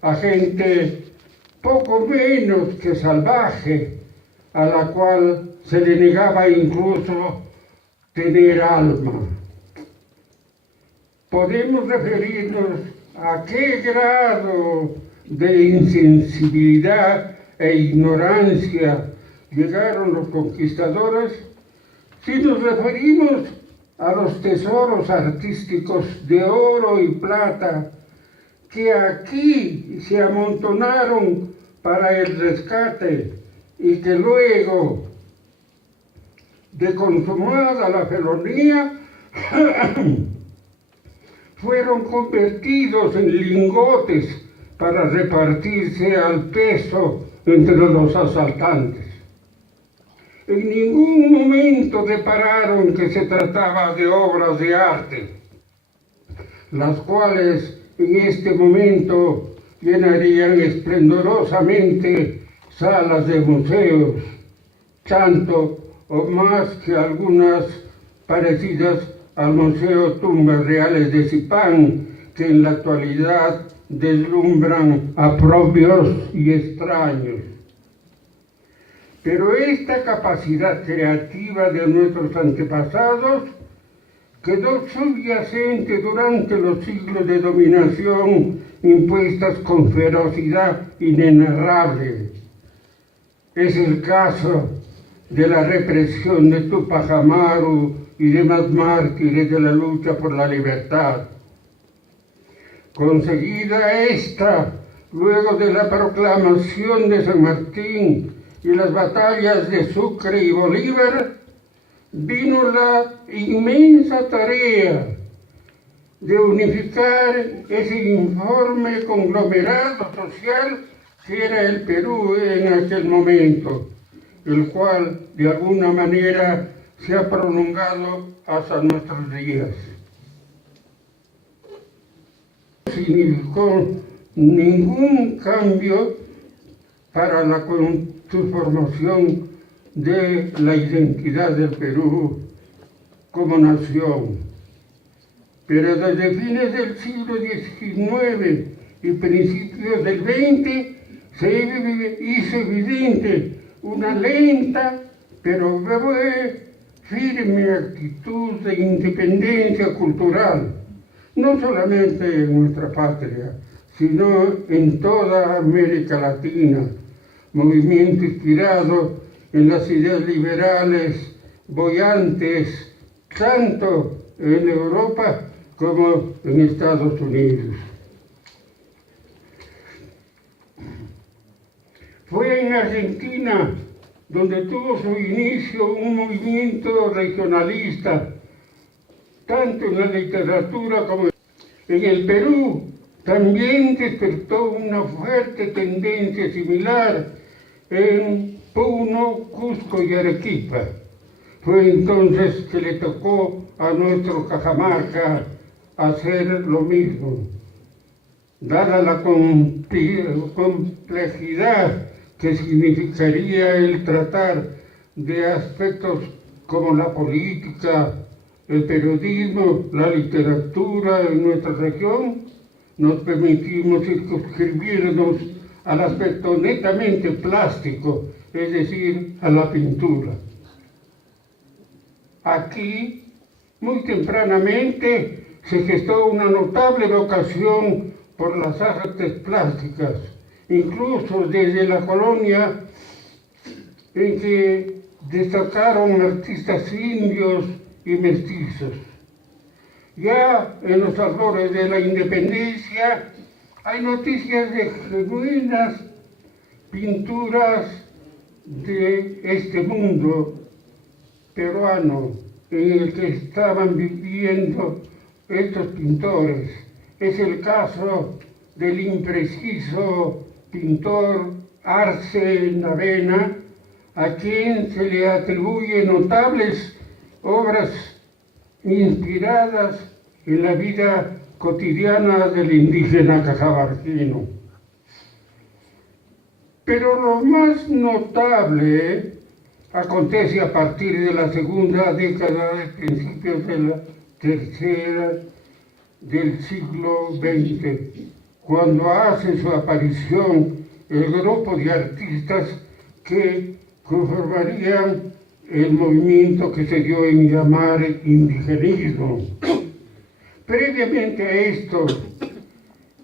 A gente poco menos que salvaje, a la cual se le negaba incluso tener alma. Podemos referirnos a qué grado de insensibilidad e ignorancia llegaron los conquistadores si nos referimos a los tesoros artísticos de oro y plata que aquí se amontonaron para el rescate y que luego, de consumada la felonía, fueron convertidos en lingotes para repartirse al peso entre los asaltantes. En ningún momento repararon que se trataba de obras de arte, las cuales en este momento llenarían esplendorosamente salas de museos, tanto o más que algunas parecidas al Museo Tumbas Reales de Zipán, que en la actualidad deslumbran a propios y extraños. Pero esta capacidad creativa de nuestros antepasados quedó subyacente durante los siglos de dominación impuestas con ferocidad inenarrable. Es el caso de la represión de Túpac Amaru y demás mártires de la lucha por la libertad. Conseguida esta, luego de la proclamación de San Martín y las batallas de Sucre y Bolívar, vino la inmensa tarea de unificar ese informe conglomerado social que era el Perú en aquel momento, el cual de alguna manera se ha prolongado hasta nuestros días. No significó ningún cambio para la transformación de la identidad del Perú como nación. Pero desde fines del siglo XIX y principios del XX se hizo evidente una lenta pero firme actitud de independencia cultural, no solamente en nuestra patria, sino en toda América Latina, movimiento inspirado en las ideas liberales boyantes, tanto en Europa como en Estados Unidos. Fue en Argentina donde tuvo su inicio un movimiento regionalista, tanto en la literatura como en el Perú. También despertó una fuerte tendencia similar en Puno, Cusco y Arequipa. Fue entonces que le tocó a nuestro Cajamarca hacer lo mismo. Dada la complejidad que significaría el tratar de aspectos como la política, el periodismo, la literatura en nuestra región, nos permitimos circunscribirnos al aspecto netamente plástico, es decir, a la pintura. Aquí, muy tempranamente, se gestó una notable vocación por las artes plásticas, incluso desde la colonia en que destacaron artistas indios y mestizos. Ya en los albores de la independencia hay noticias de genuinas pinturas de este mundo peruano en el que estaban viviendo estos pintores. Es el caso del impreciso pintor Arce Navena, a quien se le atribuyen notables obras inspiradas en la vida cotidiana del indígena cajamarquino. Pero lo más notable acontece a partir de la segunda década de principios de la tercera del siglo XX, cuando hace su aparición el grupo de artistas que conformarían el movimiento que se dio en llamar indigenismo. Previamente a esto,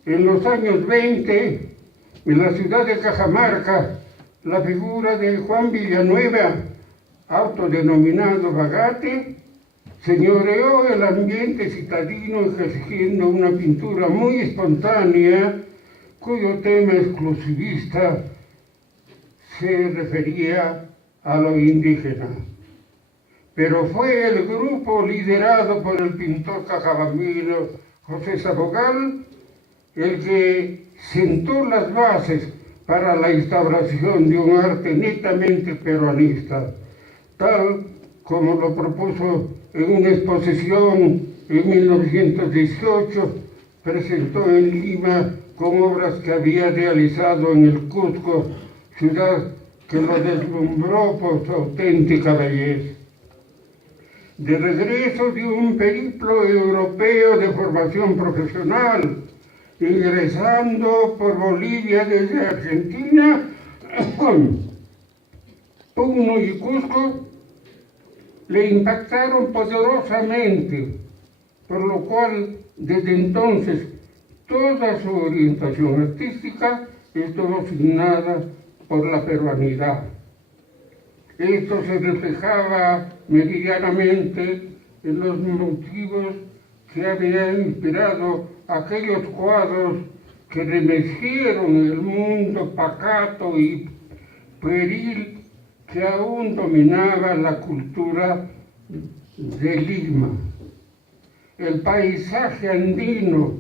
en los años 20, en la ciudad de Cajamarca, la figura de Juan Villanueva, autodenominado Bagate, señoreó el ambiente citadino ejerciendo una pintura muy espontánea cuyo tema exclusivista se refería a lo indígena. Pero fue el grupo liderado por el pintor cajabambino José Sabogal el que sentó las bases para la instauración de un arte netamente peruanista, tal como lo propuso en una exposición en 1918, presentó en Lima con obras que había realizado en el Cusco, ciudad que lo deslumbró por su auténtica belleza. De regreso de un periplo europeo de formación profesional, ingresando por Bolivia desde Argentina, Puno y Cusco le impactaron poderosamente, por lo cual desde entonces toda su orientación artística estuvo signada por la peruanidad. Esto se reflejaba meridianamente en los motivos que habían inspirado aquellos cuadros que remecieron el mundo pacato y pueril que aún dominaba la cultura de Lima. El paisaje andino,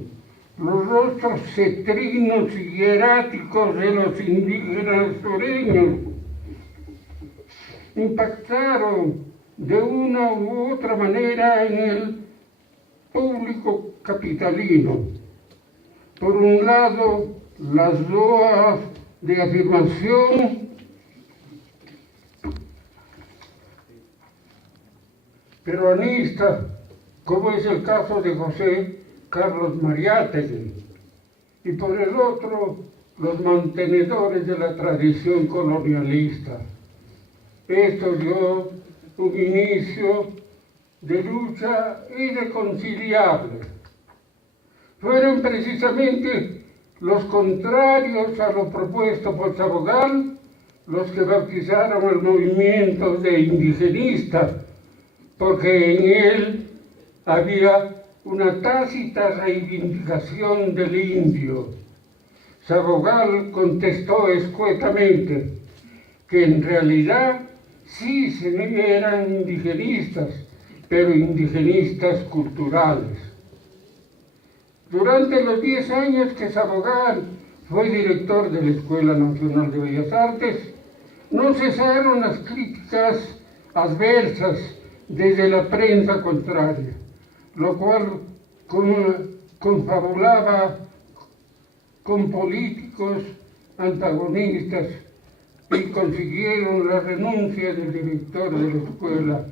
los rostros cetrinos y hieráticos de los indígenas sureños impactaron de una u otra manera en el público capitalino. Por un lado, las loas de afirmación peronista, como es el caso de José Carlos Mariátegui, y por el otro, los mantenedores de la tradición colonialista. Esto dio un inicio de lucha irreconciliable. Fueron precisamente los contrarios a lo propuesto por Sabogal los que bautizaron el movimiento de indigenista, porque en él había una tácita reivindicación del indio. Sabogal contestó escuetamente que en realidad sí eran indigenistas, pero indigenistas culturales. Durante los 10 años que Sabogal fue director de la Escuela Nacional de Bellas Artes, no cesaron las críticas adversas desde la prensa contraria, lo cual confabulaba con políticos antagonistas y consiguieron la renuncia del director de la escuela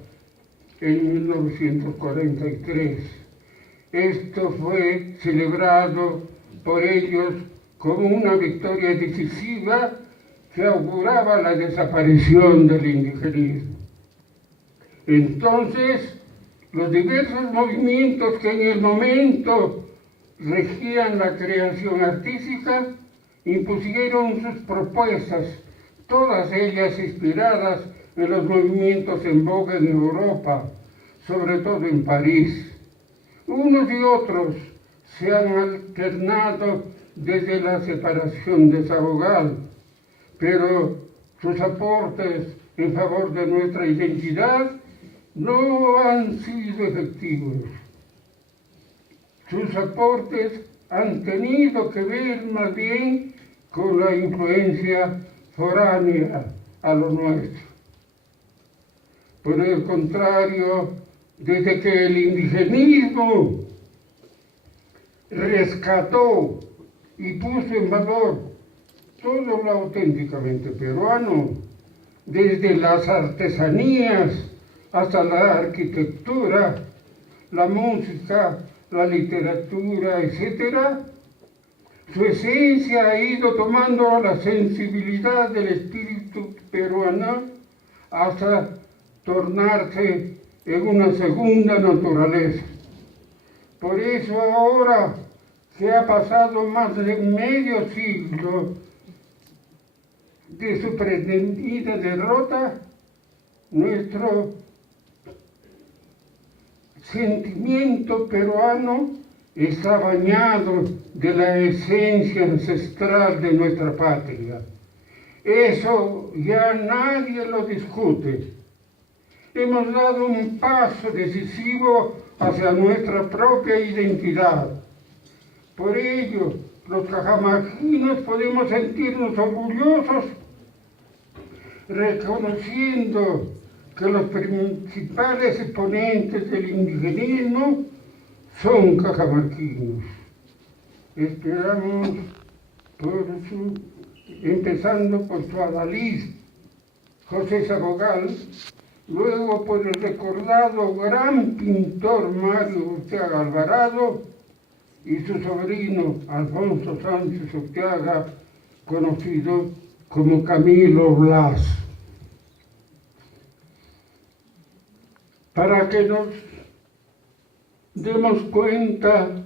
en 1943. Esto fue celebrado por ellos como una victoria decisiva que auguraba la desaparición del indigenismo. Entonces, los diversos movimientos que en el momento regían la creación artística impusieron sus propuestas, todas ellas inspiradas en los movimientos en boga en Europa, sobre todo en París. Unos y otros se han alternado desde la separación de Sabogal, pero sus aportes en favor de nuestra identidad no han sido efectivos. Sus aportes han tenido que ver más bien con la influencia foránea a lo nuestro. Por el contrario, desde que el indigenismo rescató y puso en valor todo lo auténticamente peruano, desde las artesanías hasta la arquitectura, la música, la literatura, etc., Su esencia ha ido tomando la sensibilidad del espíritu peruano hasta tornarse en una segunda naturaleza. Por eso ahora que ha pasado más de medio siglo de su pretendida derrota, nuestro sentimiento peruano está bañado de la esencia ancestral de nuestra patria. Eso ya nadie lo discute. Hemos dado un paso decisivo hacia nuestra propia identidad. Por ello, los cajamarquinos podemos sentirnos orgullosos reconociendo que los principales exponentes del indigenismo son cajamarquinos. Esperamos empezando por su adalid, José Sabogal, luego por el recordado gran pintor Mario Urteaga Alvarado y su sobrino Alfonso Sánchez Urteaga, conocido como Camilo Blas. Para que nos demos cuenta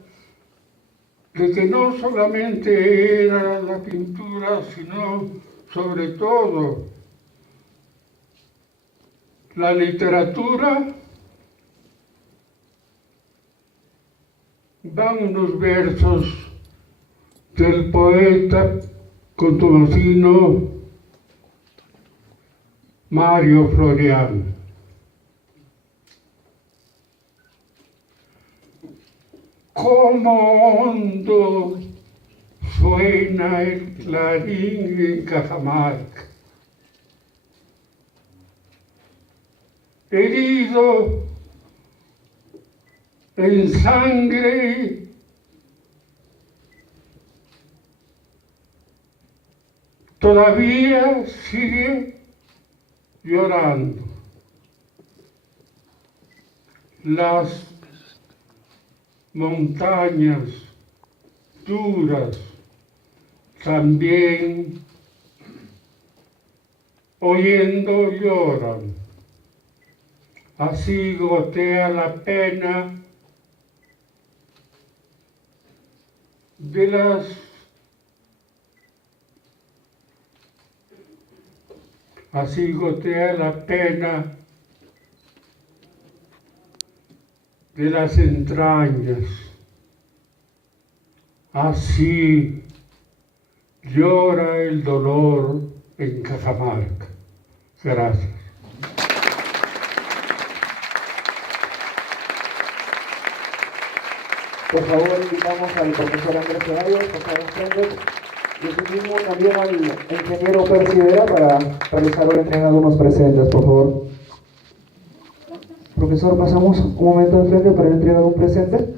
de que no solamente era la pintura, sino sobre todo la literatura, van unos versos del poeta contumaciano Mario Floriano. Cómo hondo suena el clarín en Cajamarca. Herido en sangre, todavía sigue llorando. Las montañas duras también oyendo lloran. Así gotea la pena de las entrañas. Así llora el dolor en Cajamarca. Gracias. Por favor, invitamos al profesor Andrés Ceballos, por favor, frente. Y asimismo también al ingeniero Percy Vera para realizar la entrega de unos presentes, por favor. Profesor, pasamos un momento al frente para la entrega de un presente.